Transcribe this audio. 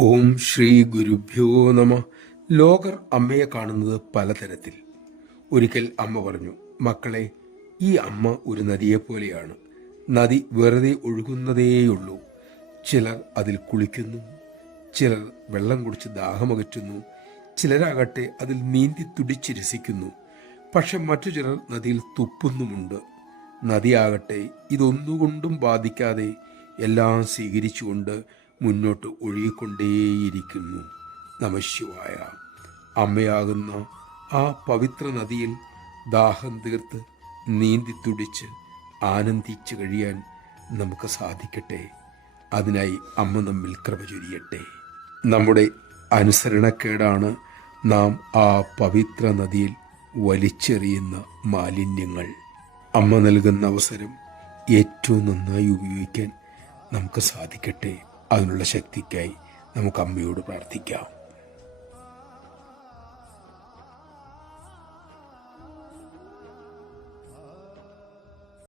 ഓം ശ്രീ ഗുരുഭ്യോ നമ. ലോകർ അമ്മയെ കാണുന്നത് പലതരത്തിൽ. ഒരിക്കൽ അമ്മ പറഞ്ഞു, മക്കളെ, ഈ അമ്മ ഒരു നദിയെപ്പോലെയാണ്. നദി വെറുതെ ഒഴുകുന്നതേയുള്ളൂ. ചിലർ അതിൽ കുളിക്കുന്നു, ചിലർ വെള്ളം കുടിച്ച് ദാഹമകറ്റുന്നു, ചിലരാകട്ടെ അതിൽ നീന്തി തുടിച്ച് രസിക്കുന്നു. പക്ഷെ മറ്റു ചിലർ നദിയിൽ തുപ്പുന്നുമുണ്ട്. നദിയാകട്ടെ ഇതൊന്നുകൊണ്ടും ബാധിക്കാതെ എല്ലാം സ്വീകരിച്ചുകൊണ്ട് മുന്നോട്ട് ഒഴുകിക്കൊണ്ടേയിരിക്കുന്നു. നമഃശിവായ. അമ്മയാകുന്ന ആ പവിത്ര നദിയിൽ ദാഹം തീർത്ത് നീന്തി തുടിച്ച് ആനന്ദിച്ച് കഴിയാൻ നമുക്ക് സാധിക്കട്ടെ. അതിനായി അമ്മ നമ്മിൽ കൃപ ചൊരിയട്ടെ. നമ്മുടെ അനുസരണക്കേടാണ് നാം ആ പവിത്ര നദിയിൽ വലിച്ചെറിയുന്ന മാലിന്യങ്ങൾ. അമ്മ നൽകുന്ന അവസരം ഏറ്റവും നന്നായി ഉപയോഗിക്കാൻ നമുക്ക് സാധിക്കട്ടെ. അതിനുള്ള ശക്തിക്കായി നമുക്ക് അമ്മയോട് പ്രാർത്ഥിക്കാം.